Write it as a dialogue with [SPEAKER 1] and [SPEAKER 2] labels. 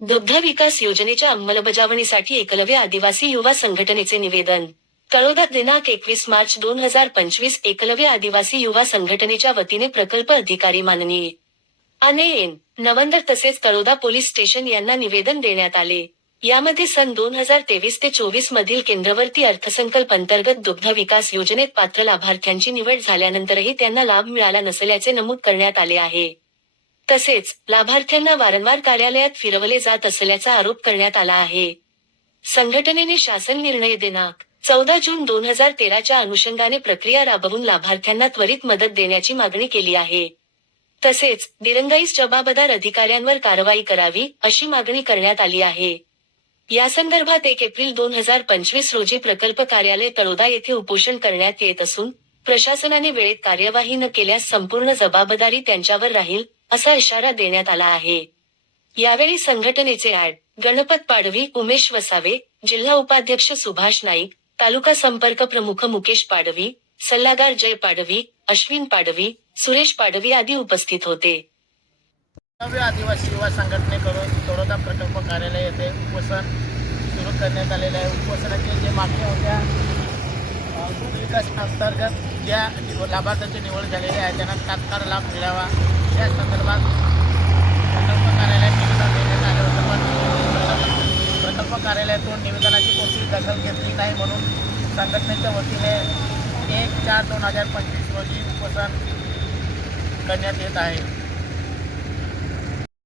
[SPEAKER 1] दुग्ध विकास योजनेच्या अंमलबजावणीसाठी एकलव्य आदिवासी युवा संघटनेचे निवेदन. तळोदा दिनांक एकवीस मार्च दोन हजार पंचवीस एकलव्य आदिवासी युवा संघटनेच्या वतीने प्रकल्प अधिकारी माननीय. अनेन एन. नवंदर तसेच तळोदा पोलीस स्टेशन यांना निवेदन देण्यात आले. यामध्ये सन दोन हजार तेवीस ते चोवीस मधील केंद्रवर्ती अर्थसंकल्प अंतर्गत दुग्ध विकास योजनेत पात्र लाभार्थ्यांची निवड झाल्यानंतरही त्यांना लाभ मिळाला नसल्याचे नमूद करण्यात आले आहे. तसेच लाभार्थ्यांना वारंवार कार्यालयात फिरवले जात असल्याचा आरोप करण्यात आला आहे. संघटनेने शासन निर्णय दिनांक चौदा जून दोन हजार तेराच्या अनुषंगाने प्रक्रिया राबवून लाभार्थ्यांना त्वरित मदत देण्याची मागणी केली आहे. तसेच दिरंगाईस जबाबदार अधिकाऱ्यांवर कारवाई करावी अशी मागणी करण्यात आली आहे. यासंदर्भात एक एप्रिल दोन हजार पंचवीस रोजी प्रकल्प कार्यालय तळोदा येथे उपोषण करण्यात येत असून प्रशासनाने वेळेत कार्यवाही न केल्यास संपूर्ण जबाबदारी त्यांच्यावर राहील असा इशारा देण्यात आला आहे. यावेळी संघटनेचे ऍड गणपत पाडवी उमेश वसावे जिल्हा उपाध्यक्ष सुभाष नाईक तालुका संपर्क प्रमुख मुकेश पाडवी सल्लागार जय पाडवी अश्विन पाडवी सुरेश पाडवी आदी उपस्थित होते.
[SPEAKER 2] नव्या आदिवासी युवा संघटनेकडून तळोदा प्रकल्प कार्यालय येथे उपोषण सुरू करण्यात आलेले आहे. उपोषणाचे जे मागण्या होत्या दूध विकास अंतर्गत ज्या लाभार्थ्यांची निवड झालेली आहे. त्यांना तात्काळ लाभ मिळावा. या संदर्भात प्रकल्प कार्यालयात निवेदन देण्यात आले होते पण प्रकल्प- प्रकल्प कार्यालयातून निवेदनाची कोणतीही दखल घेतली नाही म्हणून संघटनेच्या वतीने एक चार दोन हजार पंचवीस रोजी उपोषण करण्यात येत आहे.